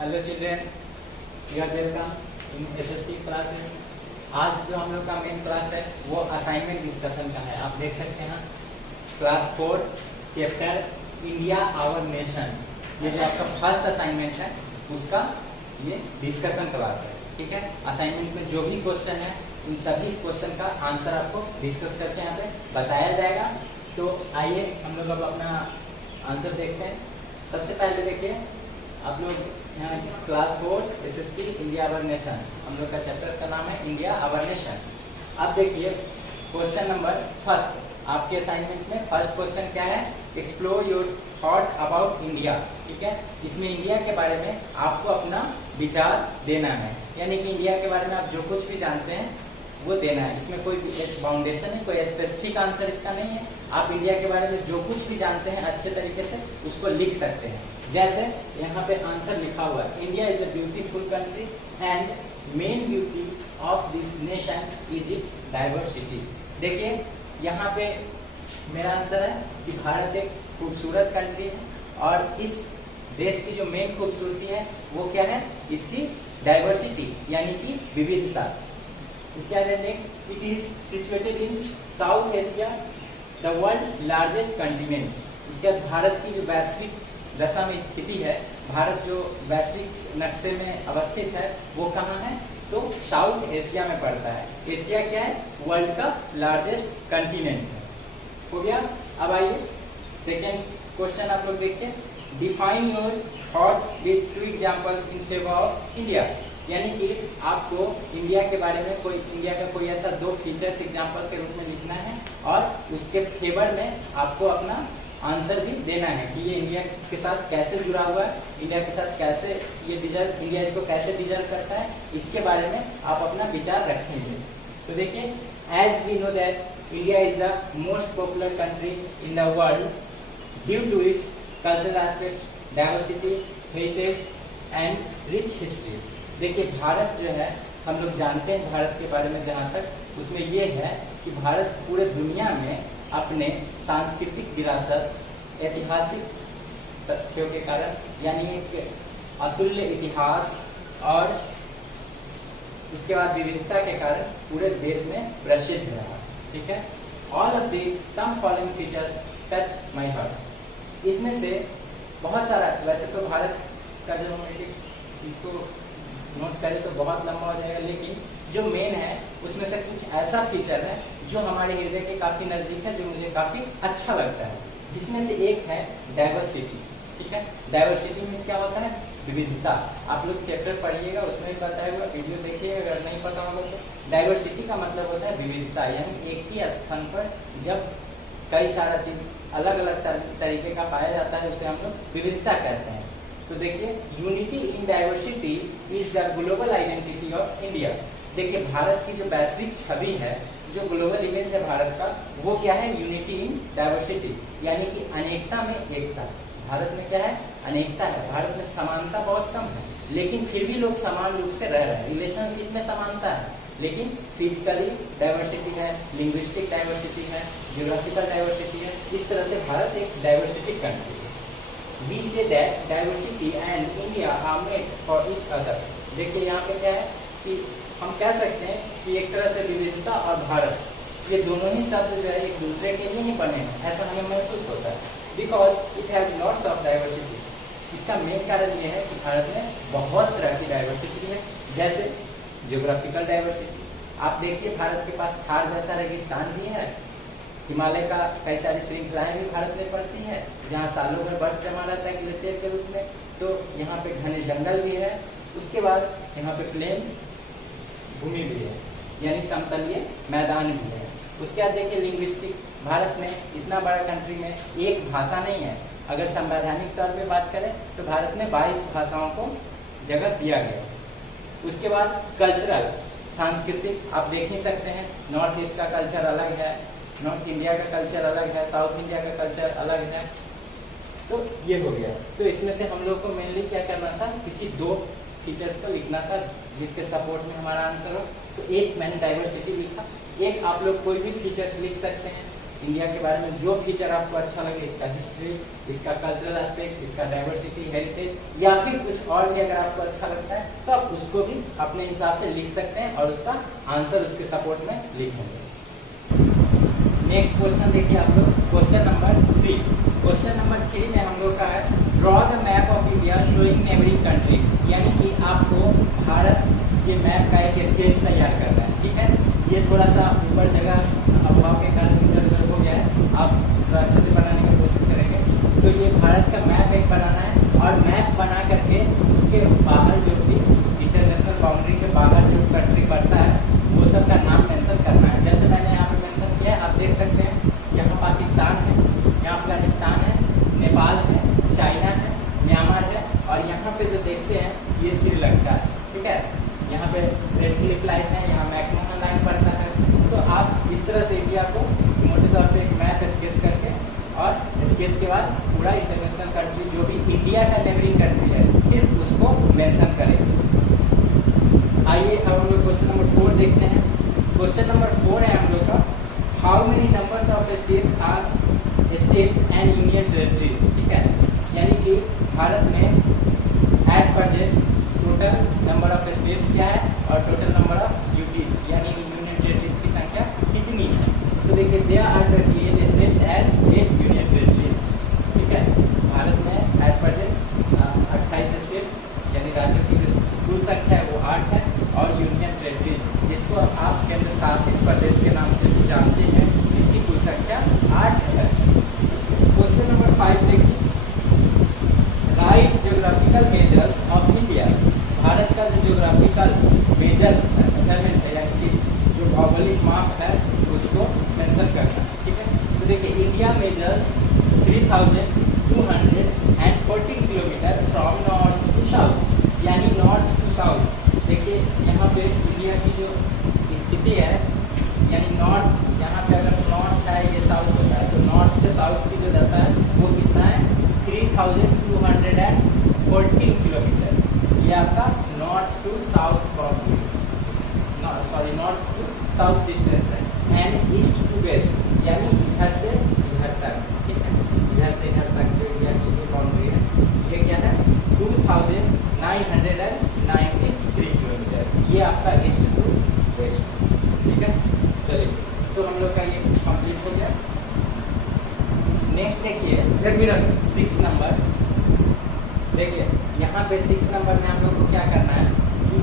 Hello children, you are welcome in SST classes. आज जो हम लोग का मेन क्लास है वो असाइनमेंट डिस्कशन का है। आप देख सकते हैं class 4 chapter India our nation, ये जो आपका फर्स्ट असाइनमेंट है उसका ये डिस्कशन क्लास है। ठीक है, असाइनमेंट में जो भी क्वेश्चन है उन सभी क्वेश्चन का आंसर आपको डिस्कस करके यहाँ पे बताया जाएगा। तो आइए हम लोग अब अपना आंसर देखते हैं। सबसे पहले देखिए आप लोग यहाँ class 4 SST India our nation, हम लोग का चैप्टर का नाम है इंडिया आवर नेशन। अब देखिए क्वेश्चन नंबर फर्स्ट आपके असाइनमेंट में फर्स्ट क्वेश्चन क्या है, explore your thought about India. ठीक है, इसमें इंडिया के बारे में आपको अपना विचार देना है, यानी कि इंडिया के बारे में आप जो कुछ भी जानते हैं वो देना है। इसमें कोई बाउंडेशन है, कोई स्पेसिफिक आंसर इसका नहीं है। आप इंडिया के बारे में जो कुछ भी जानते हैं अच्छे तरीके से उसको लिख सकते हैं। जैसे यहाँ पे आंसर लिखा हुआ है, India is a beautiful country and main beauty of this nation is it's diversity. देखिए यहाँ पे मेरा आंसर है कि भारत एक खूबसूरत कंट्री है और इस देश की जो मेन खूबसूरती है वो क्या है, इसकी डाइवर्सिटी यानी कि विविधता। क्या कहते हैं, it is situated in south Asia the world largest continent. इसके बाद भारत की जो वैश्विक दशा में स्थिति है, भारत जो वैश्विक नक्शे में अवस्थित है वो कहाँ है, तो साउथ एशिया में पड़ता है। एशिया क्या है, वर्ल्ड का लार्जेस्ट कंटिनेंट है। हो गया। अब आइए सेकेंड क्वेश्चन आप लोग देखिए, define your thought with 2 examples in favour of India. यानी कि आपको इंडिया के बारे में इंडिया का कोई ऐसा 2 फीचर्स एग्जांपल के रूप में लिखना है और उसके फेवर में आपको अपना आंसर भी देना है कि ये इंडिया के साथ कैसे जुड़ा हुआ है, इंडिया के साथ कैसे ये डिजर्व, इंडिया इसको कैसे डिजर्व करता है, इसके बारे में आप अपना विचार रखेंगे। तो देखिए, as we know that India is the most popular country in the world due to its cultural aspect, diversity, heritage and rich history. देखिए भारत जो है, हम लोग जानते हैं भारत के बारे में जहाँ तक उसमें ये है कि भारत पूरे दुनिया में अपने सांस्कृतिक विरासत, ऐतिहासिक तथ्यों के कारण, यानी एक अतुल्य इतिहास और उसके बाद विविधता के कारण पूरे देश में प्रसिद्ध रहा। ठीक है, all of the some following features touch my heart. इसमें से बहुत सारा, वैसे तो भारत का जो इसको नोट करें तो बहुत लंबा हो जाएगा, लेकिन जो मेन है उसमें से कुछ ऐसा फीचर है जो हमारे हृदय के काफ़ी नज़दीक है, जो मुझे काफ़ी अच्छा लगता है, जिसमें से एक है डाइवर्सिटी। ठीक है, डाइवर्सिटी में क्या होता है, विविधता। आप लोग चैप्टर पढ़िएगा, उसमें भी बताया हुआ, वीडियो देखिएगा अगर नहीं पता होगा तो। डाइवर्सिटी का मतलब होता है विविधता, यानी एक ही स्थान पर जब कई सारा चीज़ अलग अलग तरीके का पाया जाता है उसे हम लोग विविधता कहते हैं। तो देखिए, unity in diversity is the global identity of India. देखिए भारत की जो वैश्विक छवि है, जो ग्लोबल इमेज है भारत का, वो क्या है, यूनिटी इन डाइवर्सिटी, यानी कि अनेकता में एकता। भारत में क्या है, अनेकता है। भारत में समानता बहुत कम है, लेकिन फिर भी लोग समान रूप से रह रहे हैं। रिलेशनशिप में समानता है, लेकिन फिजिकली डाइवर्सिटी है, लिंग्विस्टिक डाइवर्सिटी है, ज्योग्राफिकल डाइवर्सिटी है। इस तरह से भारत एक डाइवर्सिटी कंट्री है। We say that diversity and India are made for each other। देखिए यहाँ पे क्या है कि हम कह सकते हैं कि एक तरह से विविधता और भारत, ये दोनों ही शब्द जो है एक दूसरे के लिए ही बने हैं, ऐसा हमें महसूस होता है। Because it has lots of diversity. इसका मेन कारण ये है कि भारत में बहुत तरह की डाइवर्सिटी है। जैसे ज्योग्राफिकल डाइवर्सिटी, आप देखिए भारत के पास थार जैसा रेगिस्तान भी है, हिमालय का कई सारी श्रृंखलाएं भी भारत में पड़ती है, जहाँ सालों में बर्फ जमा रहता है ग्लेशियर के रूप में। तो यहाँ पे घने जंगल भी है, उसके बाद यहाँ पे प्लेन भूमि भी है, यानी समतलीय मैदान भी है। उसके बाद देखिए लिंग्विस्टिक, भारत में इतना बड़ा कंट्री में एक भाषा नहीं है। अगर संवैधानिक तौर पे बात करें तो भारत में 22 भाषाओं को जगह दिया गया। उसके बाद कल्चरल, सांस्कृतिक, आप देख ही सकते हैं नॉर्थ ईस्ट का कल्चर अलग है, नॉर्थ इंडिया का कल्चर अलग है, साउथ इंडिया का कल्चर अलग है। तो ये हो गया। तो इसमें से हम लोग को मेनली क्या करना था, किसी 2 फीचर्स को लिखना था जिसके सपोर्ट में हमारा आंसर हो। तो एक मैंने डाइवर्सिटी लिखा, एक आप लोग कोई भी फीचर्स लिख सकते हैं। इंडिया के बारे में जो फीचर आपको अच्छा लगे, इसका हिस्ट्री, इसका कल्चरल एस्पेक्ट, इसका डाइवर्सिटी, हेरिटेज या फिर कुछ और भी अगर आपको अच्छा लगता है तो आप उसको भी अपने हिसाब से लिख सकते हैं और उसका आंसर उसके सपोर्ट में लिखेंगे। नेक्स्ट क्वेश्चन देखिए आप लोग, क्वेश्चन नंबर 3। क्वेश्चन नंबर 3 में हम लोग का है draw the map of India showing neighbouring country, यानी कि आपको भारत के मैप का एक स्केच तैयार करना है। ठीक है, ये थोड़ा सा ऊपर जगह अभाव के कारण इधर उधर हो गया है, आप थोड़ा अच्छे से बनाने की कोशिश करेंगे। तो ये भारत का मैप एक बनाना है और मैप बना करके उसके बाहर जो भी इंटरनेशनल बाउंड्री के बाहर जो कंट्री पड़ता है वो सब का नाम मेंशन करना है। जैसे मैंने यहाँ पे मेंशन किया है, आप देख सकते हैं यहाँ पाकिस्तान है, यहाँ अफगानिस्तान है, नेपाल है, चाइना है, म्यांमार है और यहाँ पे जो देखते हैं ये श्रीलंका है। ठीक है, यहाँ पे रेड क्लिफ लाइन है, यहाँ मैकमोहन लाइन पड़ता है। तो आप इस तरह से इंडिया को मोटे तौर पे एक मैप स्केच करके और स्केच के बाद पूरा इंटरनेशनल कंट्री जो भी इंडिया का नेबरिंग कंट्री है सिर्फ उसको मेंशन करेंगे। आइए अब हम लोग क्वेश्चन नंबर 4 देखते हैं। क्वेश्चन नंबर 4 है हम लोग का how many numbers of states are states and union territories. ठीक है, यानी कि भारत में at present total number of states क्या है और टोटल नंबर ऑफ यूटीज यानी यूनियन टेरिटरीज की संख्या कितनी है। तो देखिए there are 28 states and 8 union territories. ठीक है, भारत में एट प्रेजेंट 28 स्टेट्स यानी राज्यों की जो कुल संख्या है वो 8 है और यूनियन टेरिटरीज जिसको आप केंद्र शासित प्रदेश के नाम से भी जानते हैं, इसकी कुल संख्या 8 है। क्वेश्चन नंबर 5 देखिए right geographical measures of India. Bharat का जो ज्योग्राफिकल मेजर्स मेजरमेंट है यानी कि जो भौगोलिक माप है उसको मेंशन करना है। ठीक है, तो देखिए India measures 3214 kilometre from north to south यानी नॉर्थ टू साउथ। देखिए यहाँ पे इंडिया की जो स्थिति है यानी नॉर्थ, यहाँ पे अगर नॉर्थ है ये साउथ होता है तो नॉर्थ से साउथ की जो दशा है वो कितना है 3214 किलोमीटर। ये आपका north to south north to south distance है एंड ईस्ट टू वेस्ट यानी इधर से इधर तक। ठीक है, इधर से इधर तक जो इंडिया की बाउंड्री है ये क्या है 2993 किलोमीटर। ये आपका ईस्ट टू वेस्ट। ठीक है, चलिए तो हम लोग का ये कंप्लीट हो गया। नेक्स्ट देखिए 6 नंबर देखिए यहाँ पे 6 नंबर में हम लोग को क्या करना है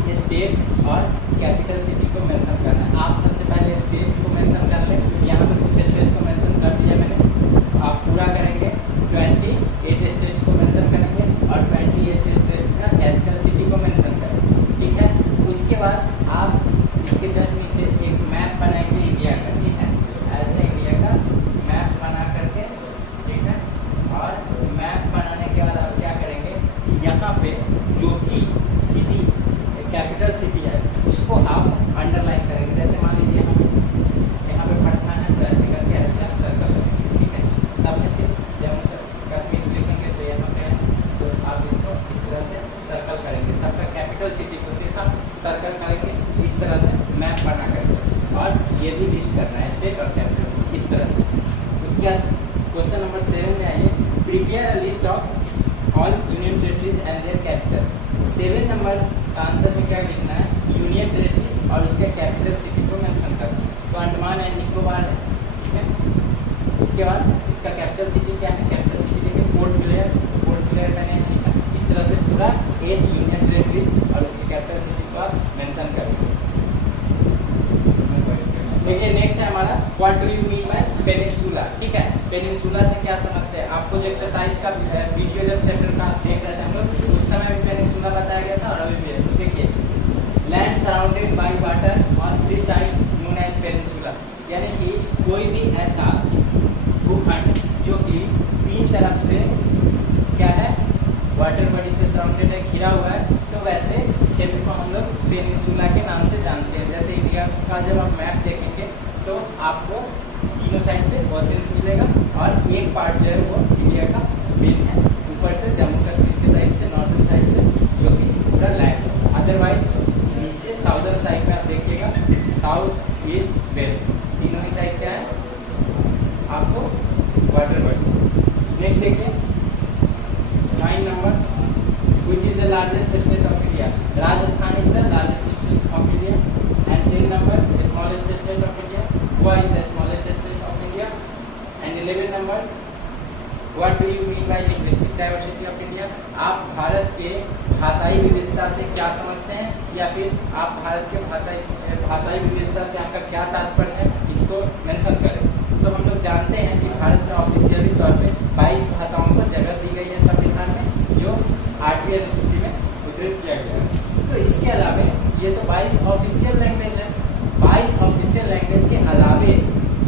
कि स्टेट्स और कैपिटल सिटी को मेंशन करना है। आप सबसे पहले स्टेट को मेंशन कर लें, यहाँ पे कुछ स्टेट को मेंशन कर दिया मैंने, आप पूरा करेंगे 28 स्टेट्स को मेंशन करेंगे और 28 स्टेट्स का कैपिटल सिटी को मेंशन करेंगे। ठीक है, उसके बाद आप इसके जस्ट नीचे एक मैप बनाएंगे इंडिया का। ठीक है, ऐसे इंडिया का मैप बना करके, ठीक है, और मैप बनाने के बाद आप क्या करेंगे यहाँ पे जो भी सिटी कैपिटल सिटी है उसको आप अंडरलाइन करेंगे। जैसे मान लीजिए यहाँ पे पटना है तो ऐसे करके ऐसे आप सर्कल करेंगे। ठीक है, सब में से जम्मू कश्मीर लिखेंगे तो यहाँ पे तो आप इसको इस तरह से सर्कल करेंगे। सबका कैपिटल सिटी को सिर्फ आप सर्कल करेंगे इस तरह से मैप बना करके और ये भी लिस्ट करना है स्टेट और कैपिटल सिटी इस तरह से। उसके बाद क्वेश्चन नंबर 7 में आइए prepare a list of all union territories and their capital. 7 number का आंसर में क्या लिखना है यूनियन टेरिटरी और उसके कैपिटल सिटी को मेंशन करना है। तो अंडमान एंड निकोबार है। ठीक है, उसके बाद इसका कैपिटल सिटी क्या है, कैपिटल सिटी देखिए पोर्ट ब्लेयर मैंने लिखा। इस तरह से पूरा 8 यूनियन टेरिटरीज और उसकी कैपिटल सिटी को आप मेंशन करेंगे। देखिए नेक्स्ट है हमारा what do you mean by peninsula. ठीक है, पेनिनसुला से क्या समझते हैं, आपको जो एक्सरसाइज का वीडियो जब चैप्टर का देख रहे थे हम लोग उस समय भी पेनिनसुला बताया गया था और अभी भी है। तो देखिए land surrounded by water on 3 sides known as peninsula यानी कि कोई भी ऐसा भूखंड जो कि 3 तरफ से क्या है वाटर बॉडी से सराउंडेड है, घिरा हुआ है, तो वैसे क्षेत्र को हम लोग पेनिनसुला के नाम से जानते हैं। जैसे इंडिया का जब आप मैप देखेंगे तो आपको तीनों साइड से ओशंस मिलेगा और एक पार्ट जो है वो इंडिया का मेन है, ऊपर से जम्मू कश्मीर के साइड से नॉर्थन साइड से जो कि पूरा लैंड है। अदरवाइज नीचे साउदर्न साइड में आप देखिएगा साउथ ईस्ट वेस्ट तीनों ही साइड क्या है largest state of India, Rajasthan is the largest state of India. And 10 number smallest state of India, Goa is the smallest state of India. And 11 number what do you mean by linguistic diversity of India, आप भारत के भाषाई विविधता से क्या समझते हैं, या फिर आप भारत के भाषाई विविधता से आपका क्या तात्पर्य है, इसको मेंशन करें। तो हम लोग जानते हैं कि भारत में ऑफिशियली तौर पे 22 भाषाओं को जगह दी गई है संविधान में, जो 8वीं अनुसूची में उद्धृत किया गया है। तो इसके अलावे ये तो 22 ऑफिशियल लैंग्वेज है, 22 ऑफिशियल लैंग्वेज के अलावे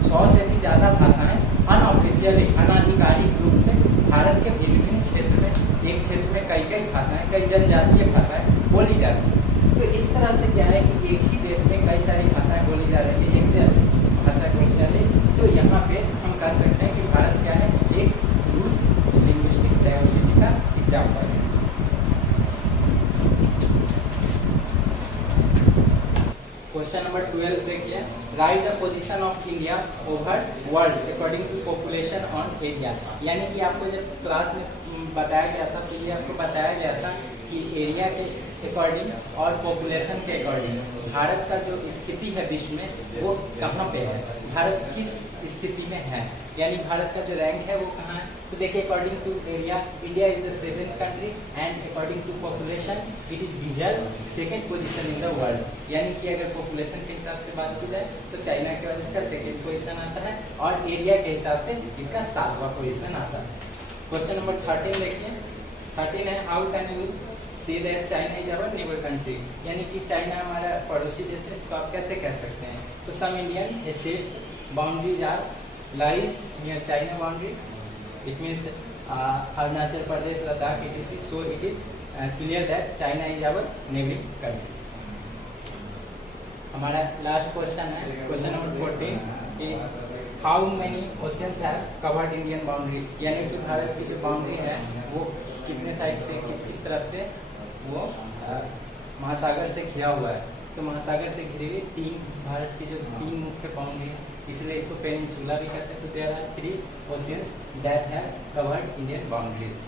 100 से भी ज़्यादा भाषाएं अनऑफिशियली अनाधिकारिक रूप से भारत के विभिन्न क्षेत्र में, एक क्षेत्र में कई भाषाएं, कई जनजातीय भाषाएं बोली जाती हैं। तो इस तरह से क्या है कि एक ही देश में कई सारी भाषाएं बोली जा रही है, एक से अधिक भाषाएं बोली जा रही है। तो यहाँ पे हम कह सकते हैं कि भारत क्या है, एक ह्यूज लिंग्विस्टिक डाइवर्सिटी का एग्जाम्पल है। क्वेश्चन नंबर 12 देखिए, right the position of India over world according to population on area. यानी कि आपको जब क्लास में बताया गया था, तो ये आपको बताया गया था कि एरिया के अकॉर्डिंग और पॉपुलेशन के अकॉर्डिंग भारत का जो स्थिति है विश्व में, वो कहाँ पे है, भारत किस स्थिति में है, यानी भारत का जो रैंक है वो कहाँ है। तो देखिए, according to area India is the 7th country and according to population it is deserve 2nd position in the world. यानी कि अगर पॉपुलेशन के हिसाब से बात की जाए तो चाइना के बाद इसका 2nd पोजीशन आता है, और एरिया के हिसाब से इसका 7वां पोजीशन आता है। क्वेश्चन नंबर 13 देखिए, 13 है, how can you say that China is our neighbour country, यानी कि चाइना हमारा पड़ोसी देश है, इसको आप कैसे कह सकते हैं। तो some Indian states boundaries are lies near China boundary, it means Arunachal Pradesh, Ladakh etc. So it is clear that China is our neighbouring country. हमारा लास्ट क्वेश्चन है, question number 14, how many oceans have covered Indian boundary, यानी कि भारत की जो boundary है वो कितने side से, किस तरफ से वो महासागर से घिरा हुआ है। तो महासागर से घिरी हुई 3 भारत की जो 3 मुख्य बाउंड्री है, इसलिए इसको पेनिनसुला भी कहते हैं। तो there are 3 oceans that have covered Indian boundaries.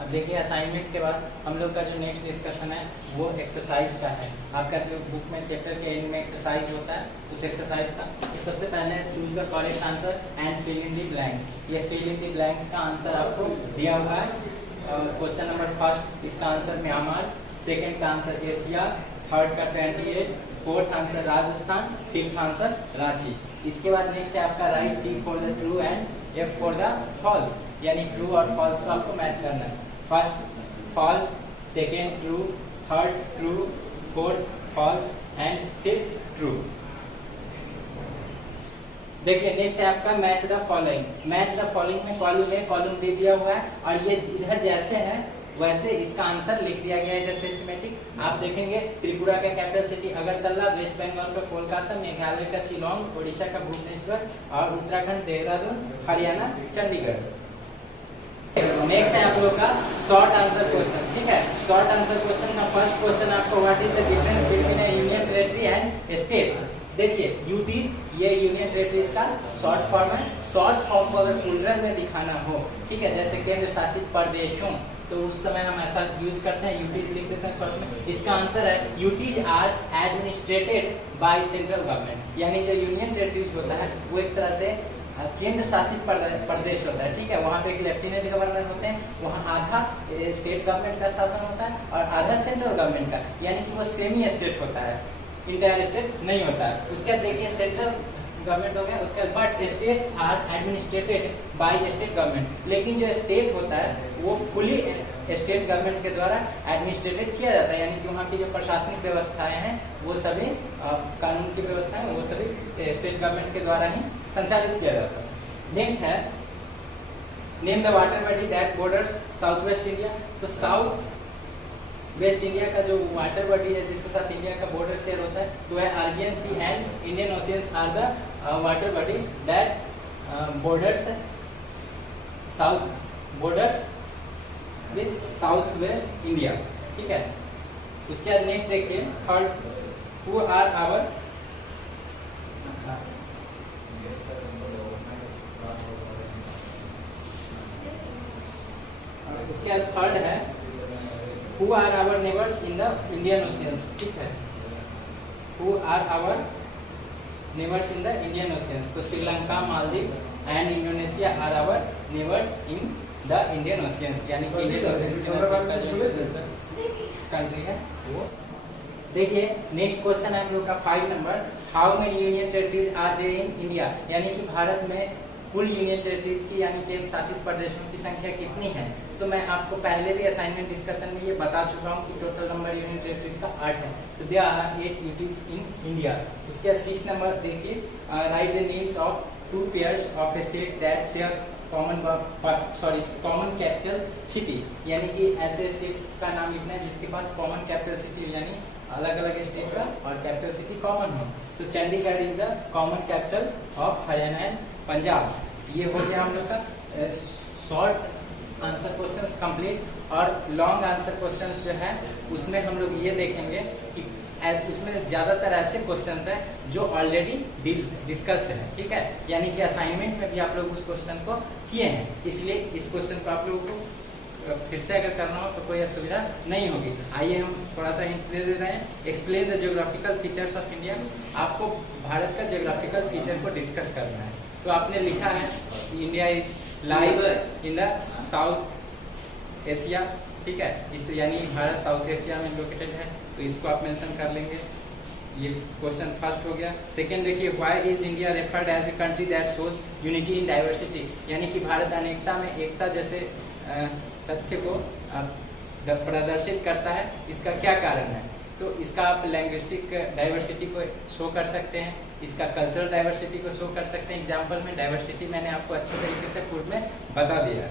अब देखिए, असाइनमेंट के बाद हम लोग का जो नेक्स्ट डिस्कशन है वो एक्सरसाइज का है। आपका जो बुक में चैप्टर के एंड में एक्सरसाइज होता है, उस एक्सरसाइज का तो सबसे पहले choose the correct answer and fill in the blanks. ये फिल इन द ब्लैंक्स का आंसर आपको दिया हुआ है। क्वेश्चन नंबर 1 इसका आंसर म्यांमार, 2nd का आंसर एशिया, 3rd का 28, 4th answer Rajasthan, 5th answer Ranchi. इसके बाद नेक्स्ट है आपका write T for the true and F for the false, यानी ट्रू और फॉल्स को आपको मैच करना है। First false, 2nd true, 3rd true, 4th false and 5th true. देखिए, नेक्स्ट है आपका match the following. Match the following में कॉलम दे दिया हुआ है, और ये इधर जैसे है वैसे इसका आंसर लिख दिया गया है इधर सिस्टमेटिक। आप देखेंगे, त्रिपुरा का कैपिटल सिटी अगरतला, वेस्ट बंगाल का कोलकाता, मेघालय का शिलोंग, ओडिशा का भुवनेश्वर, और उत्तराखंड देहरादून, हरियाणा चंडीगढ़। नेक्स्ट है आप लोग का शॉर्ट आंसर क्वेश्चन, ठीक है। शॉर्ट आंसर क्वेश्चन का फर्स्ट क्वेश्चन आपको, what is the difference between a union territory and states. देखिए, यूटीज ये यूनियन टेरिटरीज का शॉर्ट फॉर्म है। शॉर्ट फॉर्म को अगर प्लूरल में दिखाना हो, ठीक है, जैसे केंद्र शासित प्रदेशों, तो उस समय हम ऐसा यूज करते हैं, यूटीज लिख देते हैं शॉर्ट में। इसका आंसर है UTs are administered by central government, यानी जो यूनियन टेरिटरीज होता है वो एक तरह से केंद्र शासित प्रदेश होता है, ठीक है। वहाँ पे एक लेफ्टिनेंट गवर्नर होते हैं, वहाँ आधा स्टेट गवर्नमेंट का शासन होता है और आधा सेंट्रल गवर्नमेंट का, यानी कि वो सेमी स्टेट होता है, इंटायर स्टेट नहीं होता है। उसके बाद देखिए, सेंट्रल गवर्नमेंट हो गया, उसके बाद but states are administered by state government, लेकिन जो स्टेट होता है वो फुली स्टेट गवर्नमेंट के द्वारा एडमिनिस्ट्रेटेड किया जाता है, यानी कि वहाँ की जो प्रशासनिक व्यवस्थाएं हैं वो सभी कानून की व्यवस्थाएं वो सभी स्टेट गवर्नमेंट के द्वारा ही संचालित किया जाता है। नेक्स्ट है name the water body that borders south west India. तो साउथ वेस्ट इंडिया का जो वाटर बॉडी है जिसके साथ इंडिया का बॉर्डर शेयर होता है, तो है Arabian sea and Indian oceans are the water body that borders south borders with south west India, ठीक है। उसके बाद नेक्स्ट देखिए, थर्ड, हु आर आवर उसके बाद थर्ड है who are our neighbours in the Indian oceans, ठीक है, who are our neighbours in the Indian oceans, तो Sri Lanka, Maldives and Indonesia are our neighbours in the Indian oceans, यानी कि Indian oceans country है वो। देखिए नेक्स्ट क्वेश्चन है हम लोग का 5 number, how many union territories are there in India, यानी कि भारत में कुल यूनियन टेरिटरीज की यानी केंद्र शासित प्रदेशों की संख्या कितनी है। तो मैं आपको पहले भी असाइनमेंट डिस्कशन में ये बता चुका हूँ कि टोटल नंबर यूनियन टेरिटरीज का 8 है, तो there are 8 units in India. उसके बाद 6 नंबर देखिए, right the names of 2 pairs of state that share common capital city, यानी कि ऐसे स्टेट का नाम लिखना है जिसके पास कॉमन कैपिटल सिटी यानी अलग अलग स्टेट का और कैपिटल सिटी कॉमन हो। तो Chandigarh is the common capital of Haryana and Punjab. ये हो गया हम लोग का शॉर्ट आंसर क्वेश्चंस कंप्लीट। और लॉन्ग आंसर क्वेश्चंस जो है उसमें हम लोग ये देखेंगे कि उसमें ज़्यादातर ऐसे क्वेश्चंस हैं जो ऑलरेडी डिस्कस्ड है, ठीक है, यानी कि असाइनमेंट में भी आप लोग उस क्वेश्चन को किए हैं, इसलिए इस क्वेश्चन को आप लोगों को फिर से अगर करना हो तो कोई असुविधा नहीं होगी। आइए हम थोड़ा सा हिंट्स दे रहे हैं। Explain the geographical features of India, आपको भारत का ज्योग्राफिकल फीचर को डिस्कस करना है। तो आपने लिखा है India is lies in the south Asia, ठीक है, इस यानी भारत साउथ एशिया में लोकेटेड है, तो इसको आप मेंशन कर लेंगे। ये क्वेश्चन फर्स्ट हो गया। सेकंड देखिए, why is India referred as a country that shows unity in diversity, यानी कि भारत अनेकता में एकता जैसे तथ्य को प्रदर्शित करता है, इसका क्या कारण है। तो इसका आप लैंग्विस्टिक डाइवर्सिटी को शो कर सकते हैं, इसका कल्चरल डाइवर्सिटी को शो कर सकते हैं। एग्जाम्पल में डाइवर्सिटी मैंने आपको अच्छे तरीके से पूर्व में बता दिया।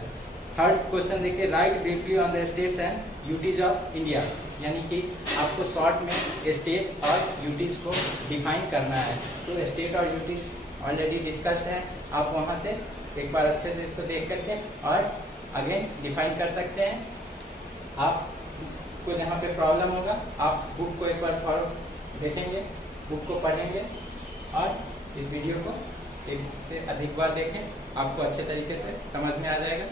थर्ड क्वेश्चन देखिए, right briefly on the states and UTs of India, यानी कि आपको शॉर्ट में स्टेट और यूटीज को डिफाइन करना है। तो स्टेट और यूटीज ऑलरेडी डिस्कस्ड है, आप वहाँ से एक बार अच्छे से इसको देख करके और अगेन डिफाइन कर सकते हैं। आपको जहाँ पे प्रॉब्लम होगा आप बुक को एक बार फॉलो देखेंगे, बुक को पढ़ेंगे और इस वीडियो को एक से अधिक बार देखें, आपको अच्छे तरीके से समझ में आ जाएगा।